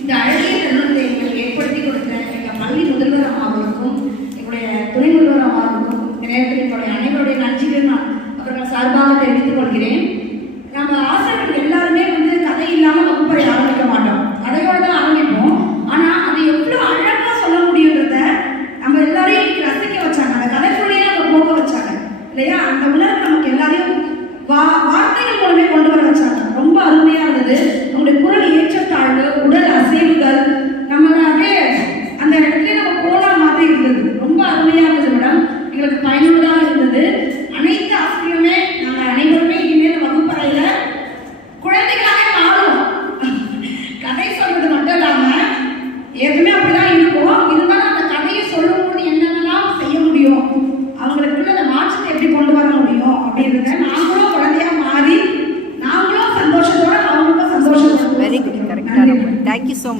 இந்த அழகிய தருணத்தை எங்களுக்கு ஏற்படுத்தி கொடுத்த எங்கள் பள்ளி முதல்வர் அம்மாவுக்கும் எங்களுடைய துணை முதல்வர் அம்மாவுக்கும் இந்த நேரத்தில் எங்களுடைய அனைவருடைய நன்றிகள் நான் அவர்கள் சார்பாக தெரிவித்துக் கொள்கிறேன். நம்ம ஆசிரியர்கள் எல்லாருமே கதை இல்லாமல் வகுப்பறை ஆரம்பிக்க மாட்டோம், கதையோடு தான் ஆரம்பிப்போம். ஆனால் அது எவ்வளோ அழகாக சொல்ல முடியுன்றத நம்ம எல்லாரையும் இன்னைக்கு ரசிக்க வச்சாங்க. அந்த கதை சொல்லியே நம்ம போக வச்சாங்க இல்லையா? அந்த உணர்வு நமக்கு எல்லாரையும் வார்த்தைகள் மூலமே கொண்டு வர வச்சாங்க. ரொம்ப அருமையாக இருந்தது. அவங்களுடைய குரல் ஏற்றத்தாழ்வு, உடல் அசைவுகள் நம்ம அப்படியே அந்த இடத்துல நம்ம போன மாதிரி இருந்தது. ரொம்ப அருமையாக இருந்தது மேடம். எங்களுக்கு பயனுள்ளதாக இருந்தது. அனைத்து ஆசிரியருமே நாங்கள் அனைவருமே இனிமேல் வகுப்பறையில் குழந்தைகளாக மாறும். கதை சொல்றது மட்டும் இல்லாமல் ஏற்கனவே அப்படிதான் இருக்கும். இருந்தாலும் அந்த கதையை சொல்லும்போது என்னென்னலாம் செய்ய முடியும், அவங்களுக்குள்ள அந்த மாற்றத்தை எப்படி கொண்டு வர முடியும் அப்படின்றத நாங்களும் குழந்தையா மாறி நாங்களும் சந்தோஷத்தோட அவங்களுக்கும் சந்தோஷத்தோட. வெரி குட், கரெக்டாக. Thank you so much.